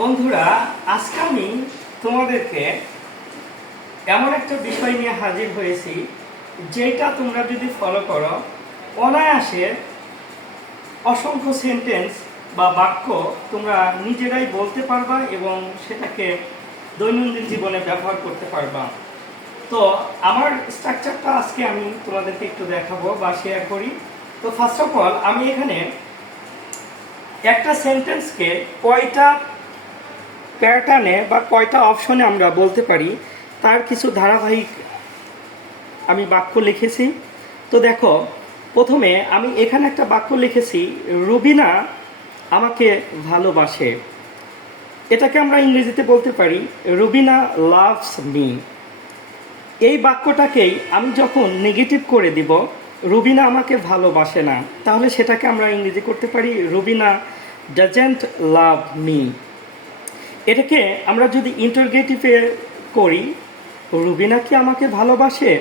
বন্ধুরা, আজকে আমি তোমাদেরকে এমন একটা বিষয় নিয়ে হাজির হয়েছি যেটা তোমরা যদি ফলো করো অনায়াসে অসংখ্য সেন্টেন্স বা বাক্য তোমরা নিজেরাই বলতে পারবা এবং সেটাকে দৈনন্দিন জীবনে ব্যবহার করতে পারবা। তো আমার স্ট্রাকচারটা আজকে আমি তোমাদেরকে একটু দেখাবো বা শেয়ার করি। তো ফার্স্ট অফ অল আমি এখানে একটা সেন্টেন্সকে কয়টা প্যাটার্নে বা কয়টা অপশনে আমরা বলতে পারি তার কিছু ধারাবাহিক আমি বাক্য লিখেছি। তো দেখো, প্রথমে আমি এখানে একটা বাক্য লিখেছি, রুবিনা আমাকে ভালোবাসে। এটাকে আমরা ইংরেজিতে বলতে পারি রুবিনা লাভস মি। এই বাক্যটাকেই আমি যখন নেগেটিভ করে দিব, রুবিনা আমাকে ভালোবাসে না, তাহলে সেটাকে আমরা ইংরেজি করতে পারি রুবিনা ডাজেন্ট লাভ মি। এটাকে আমরা যদি ইন্টারগেটিভে করি, রুবিনা কি আমাকে ভালোবাসে,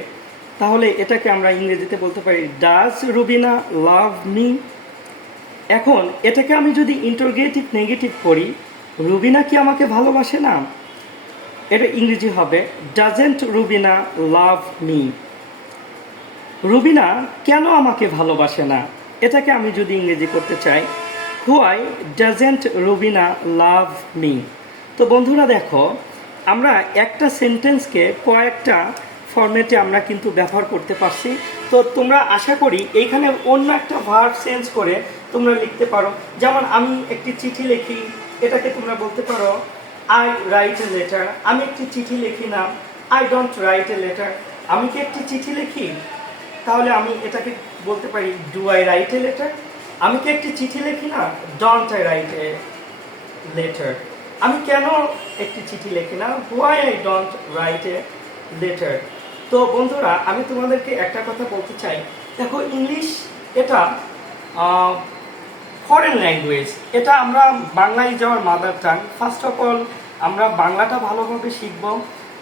তাহলে এটাকে আমরা ইংরেজিতে বলতে পারি ডাজ রুবিনা লাভ মি। এখন এটাকে আমি যদি ইন্টারগেটিভ নেগেটিভ করি, রুবিনা কি আমাকে ভালোবাসে না, এটা ইংরেজি হবে doesn't Rubina love me. Rubina কেন আমাকে ভালোবাসে না, এটাকে আমি যদি ইংরেজি করতে চাই why doesn't Rubina love me. তো বন্ধুরা দেখো, আমরা একটা সেন্টেন্সকে কয়েকটা ফরম্যাটে আমরা কিন্তু ব্যবহার করতে পারছি। তো তোমরা আশা করি এইখানে অন্য একটা ভার্ব চেঞ্জ করে তোমরা লিখতে পারো। যেমন আমি একটি চিঠি লিখি, এটাকে তোমরা বলতে পারো আই রাইট এ লেটার। আমি একটি চিঠি লিখি না, I don't write a letter. আমি কি একটি চিঠি লিখি, তাহলে আমি এটাকে বলতে পারি do I write a letter. আমি কি একটি চিঠি লিখি না, don't I write a letter. আমি কেন একটি চিঠি লিখি না, why I don't write a letter. তো বন্ধুরা, আমি তোমাদেরকে একটা কথা বলতে চাই, দেখো ইংলিশ এটা ফরেন ল্যাঙ্গুয়েজ, এটা আমরা বাংলায় যাওয়ার mother tongue. First of all আমরা বাংলাটা ভালোভাবে শিখব।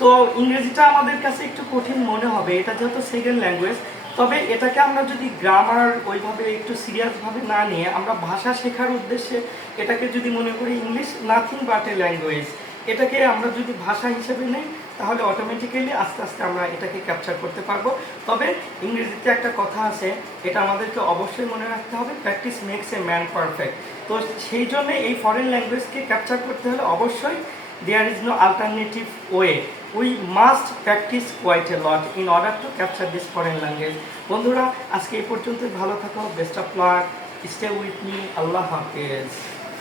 তো ইংরেজিটা আমাদের কাছে একটু কঠিন মনে হবে, এটা যেহেতু সেকেন্ড ল্যাঙ্গুয়েজ। তবে এটাকে আমরা যদি গ্রামার ওইভাবে একটু সিরিয়াসভাবে না নিয়ে আমরা ভাষা শেখার উদ্দেশ্যে এটাকে যদি মনে করি English nothing but A language, এটাকে আমরা যদি ভাষা হিসেবে নেই, তাহলে অটোমেটিক্যালি আস্তে আস্তে আমরা এটাকে ক্যাপচার করতে পারবো। তবে ইংরেজিতে একটা কথা আছে, এটা আমাদেরকে অবশ্যই মনে রাখতে হবে, practice makes a man perfect. তো সেই জন্য এই ফরেন ল্যাঙ্গুয়েজকে ক্যাপচার করতে হলে অবশ্যই there is no alternative way, we must practice quite a lot in order to capture this foreign language. বন্ধুরা, আজকে এই পর্যন্ত, ভালো থাকো, best of luck, stay with me, আল্লাহ হাফেজ।